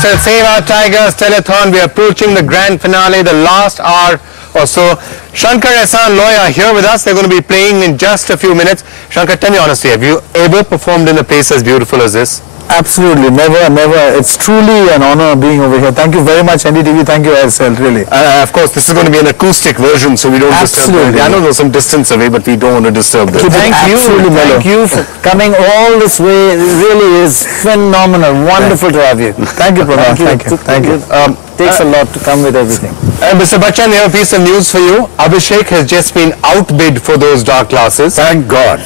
ISL Save Our Tigers Telethon. We are approaching the grand finale, the last hour or so. Shankar, Ehsan, Loy are here with us. They're going to be playing in just a few minutes. Shankar, tell me honestly, have you ever performed in a place as beautiful as this? Absolutely, never. It's truly an honor being over here. Thank you very much, NDTV. Thank you, ISL, really. Of course, this is going to be an acoustic version, so we don't disturb them. I know there's some distance away, but we don't want to disturb them. Thank you for coming all this way. It really is phenomenal. Wonderful to have you. Thank you, Pranav. Thank you. Takes a lot to come with everything. Mr. Bachchan, we have a piece of news for you. Abhishek has just been outbid for those dark glasses. Thank God.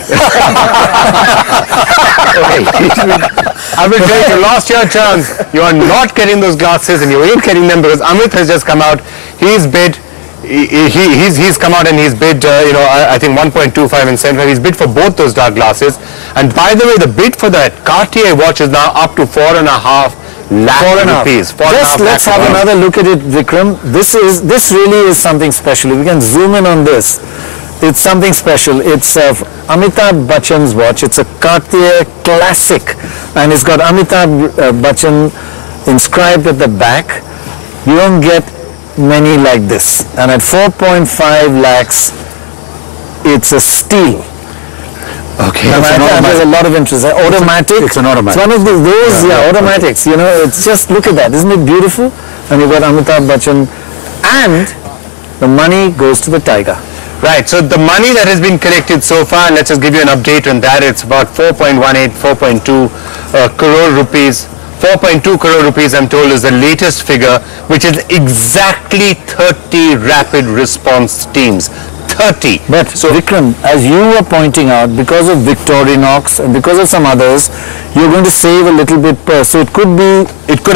Abhishek, you lost your chance. You are not getting those glasses and you ain't getting them because Amit has just come out. He's bid. He's come out and he's bid, I think 1.25 and 75. He's bid for both those dark glasses. And by the way, the bid for that Cartier watch is now up to 4.5 lakh rupees. Just let's have another look at it, Vikram. This really is something special. We can zoom in on this. It's something special. It's Amitabh Bachchan's watch. It's a Cartier classic, and it's got Amitabh Bachchan inscribed at the back. You don't get many like this. And at 4.5 lakhs, it's a steal. Okay, there's a lot of interest. Automatic. It's an automatic. It's one of those, automatics. You know, it's just, look at that. Isn't it beautiful? And you've got Amitabh Bachchan. And the money goes to the Tiger. Right, so the money that has been collected so far, let's just give you an update on that. It's about 4.18, 4.2 crore rupees. 4.2 crore rupees, I'm told, is the latest figure, which is exactly 30 rapid response teams. 30. But so Vikram, as you were pointing out, because of Victorinox and because of some others, you're going to save a little bit per. So it could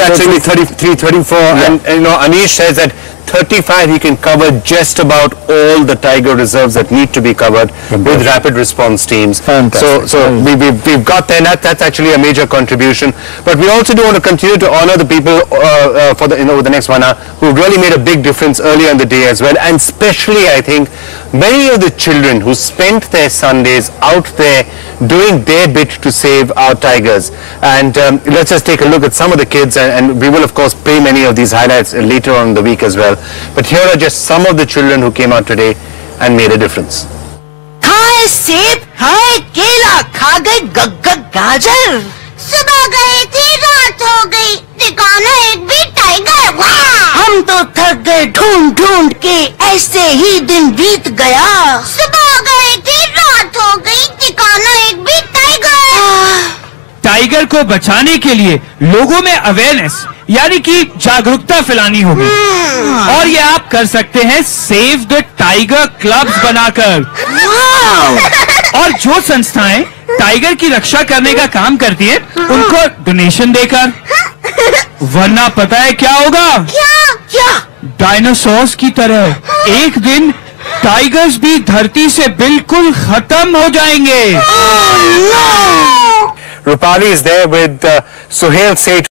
actually be 33, 34. Yeah. And Anish says that 35 he can cover just about all the Tiger reserves that need to be covered with rapid response teams. Fantastic. So we've got there. That's actually a major contribution. But we also do want to continue to honor the people for the next 1 hour who really made a big difference earlier in the day as well. And especially, I think, many of the children who spent their Sundays out there doing their bit to save our Tigers. And let's just take a look at some of the kids, and we will of course play many of these highlights later on in the week as well. But here are just some of the children who came out today and made a difference. खाए सेब, खाए केला, खा गए गाजर। सुबह गई थी, रात हो गई, दिखाना एक भी टाइगर। हम तो थक गए ढूंढ के, ऐसे ही दिन बीत गया। सुबह गई थी, रात हो गई, दिखाना एक भी टाइगर। टाइगर को बचाने के लिए लोगों में अवेयरनेस यानी कि जागरूकता फैलानी होगी, और ये आप कर सकते हैं सेव द टाइगर क्लब्स बनाकर। और जो संस्थाएं टाइगर की रक्षा करने का काम करती है उनको डोनेशन देकर। वरना पता है क्या होगा? क्या? डायनासोर्स की तरह एक दिन टाइगर्स भी धरती से बिल्कुल खत्म हो जाएंगे। Rupali is there with Suhail Seth.